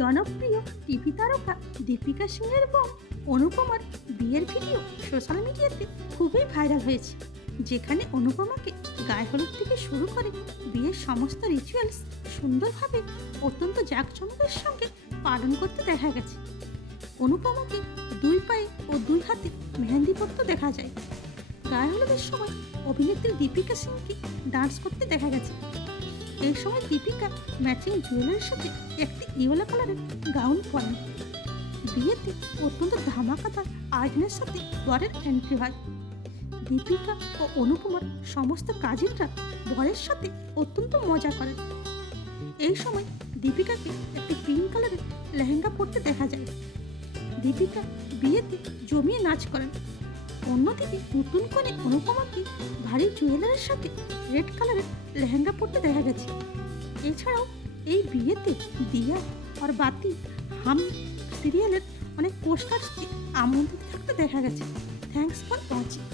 জনপ্রিয় টিভি তারকা দীপিকা সিংয়ের বোন অনুপমার বিয়ের ভিডিও সোশ্যাল মিডিয়াতে খুবই ভাইরাল হয়েছে, যেখানে অনুপমাকে গায়ে হলুদ থেকে শুরু করে বিয়ের সমস্ত রিচুয়ালস সুন্দরভাবে অত্যন্ত জাঁকজমকের সঙ্গে পালন করতে দেখা গেছে। অনুপমাকে দুই পায়ে ও দুই হাতে মেহেন্দি পরতে দেখা যায়। গায়ে হলুদের সময় অভিনেত্রী দীপিকা সিংকে ডান্স করতে দেখা গেছে। এই সময় দীপিকা ম্যাচিং জুয়েলারির সাথে একটি ইয়েলো কালারের গাউন পরেন। বিয়েতে অত্যন্ত ধামাকাদার আয়োজনের সাথে বরের এন্ট্রি হয়। দীপিকা ও অনুপমার সমস্ত কাজিনরা বরের সাথে অত্যন্ত মজা করেন। এই সময় দীপিকাকে একটি পিঙ্ক কালারের লেহেঙ্গা পরতে দেখা যায়। দীপিকা বিয়েতে জমিয়ে নাচ করেন। অন্যদিকে নতুন কনে অনুপমাকে ভারী জুয়েলারির সাথে রেড কালারের লেহেঙ্গা পরতে দেখা গেছে। এছাড়াও এই বিয়েতে দিয়া আর বাতি হাম সিরিয়ালের অনেক পোস্টার্সকে আমন্ত্রিত থাকতে দেখা গেছে। Thanks for watching.